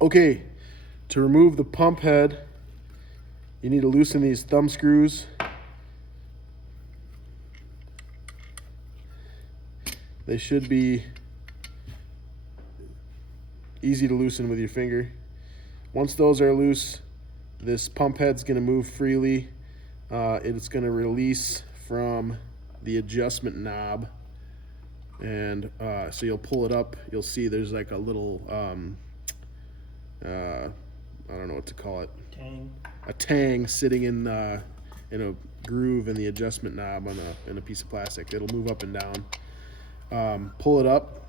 Okay, to remove the pump head, you need to loosen these thumb screws. They should be easy to loosen with your finger. Once those are loose, this pump head's going to move freely. It's going to release from the adjustment knob, and so you'll pull it up. You'll see there's like a little I don't know what to call it. A tang sitting in a groove in the adjustment knob on in a piece of plastic. It'll move up and down. Pull it up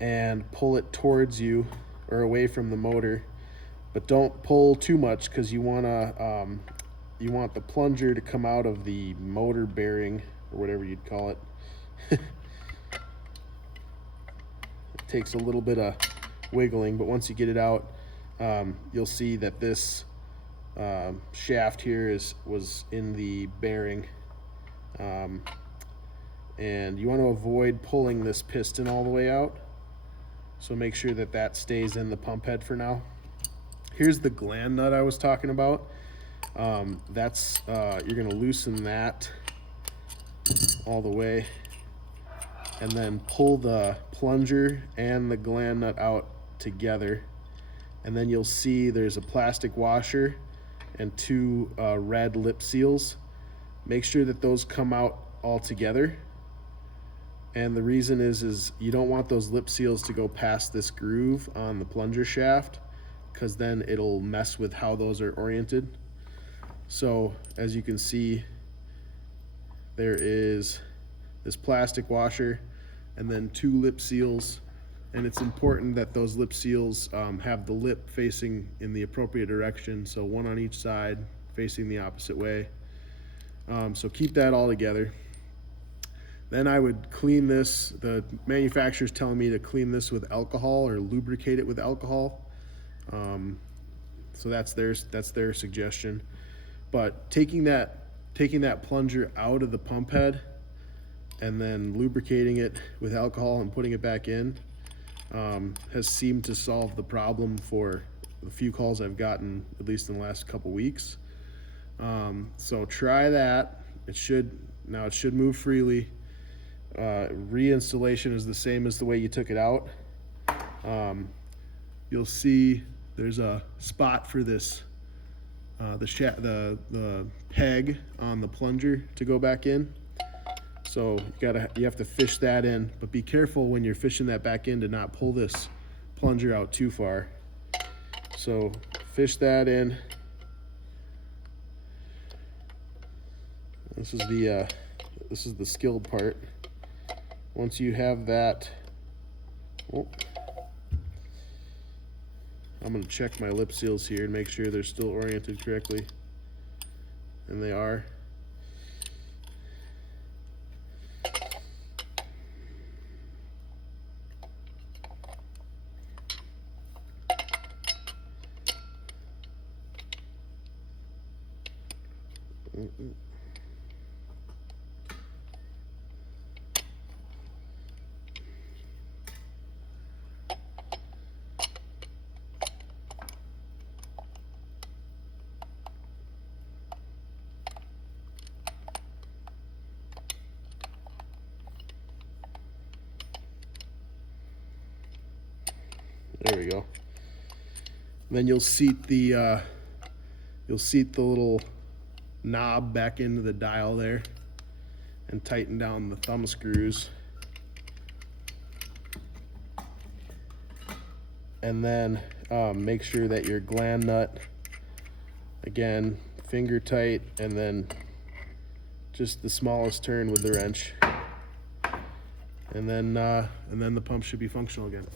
and pull it towards you or away from the motor, but don't pull too much because you want the plunger to come out of the motor bearing or whatever you'd call it. It takes a little bit of wiggling, but once you get it out, you'll see that this shaft here was in the bearing, and you want to avoid pulling this piston all the way out, so make sure that that stays in the pump head for now. Here's the gland nut I was talking about. That's you're going to loosen that all the way and then pull the plunger and the gland nut out together, and then you'll see there's a plastic washer and two red lip seals. Make sure that those come out all together, and the reason is you don't want those lip seals to go past this groove on the plunger shaft, because then it'll mess with how those are oriented. So as you can see, there is this plastic washer and then two lip seals, and it's important that those lip seals have the lip facing in the appropriate direction, so one on each side facing the opposite way. So keep that all together. Then I would clean this. The manufacturer's telling me to clean this with alcohol or lubricate it with alcohol. So that's their suggestion. But taking that plunger out of the pump head and then lubricating it with alcohol and putting it back in has seemed to solve the problem for the few calls I've gotten, at least in the last couple weeks. So try that. It should move freely. Reinstallation is the same as the way you took it out. You'll see there's a spot for this the peg on the plunger to go back in. So you have to fish that in, but be careful when you're fishing that back in to not pull this plunger out too far. So fish that in. This is the skilled part. Once you have that, I'm going to check my lip seals here and make sure they're still oriented correctly, and they are. There we go. Then you'll seat the little knob back into the dial there and tighten down the thumb screws. And then make sure that your gland nut, again, finger tight, and then just the smallest turn with the wrench. And then the pump should be functional again.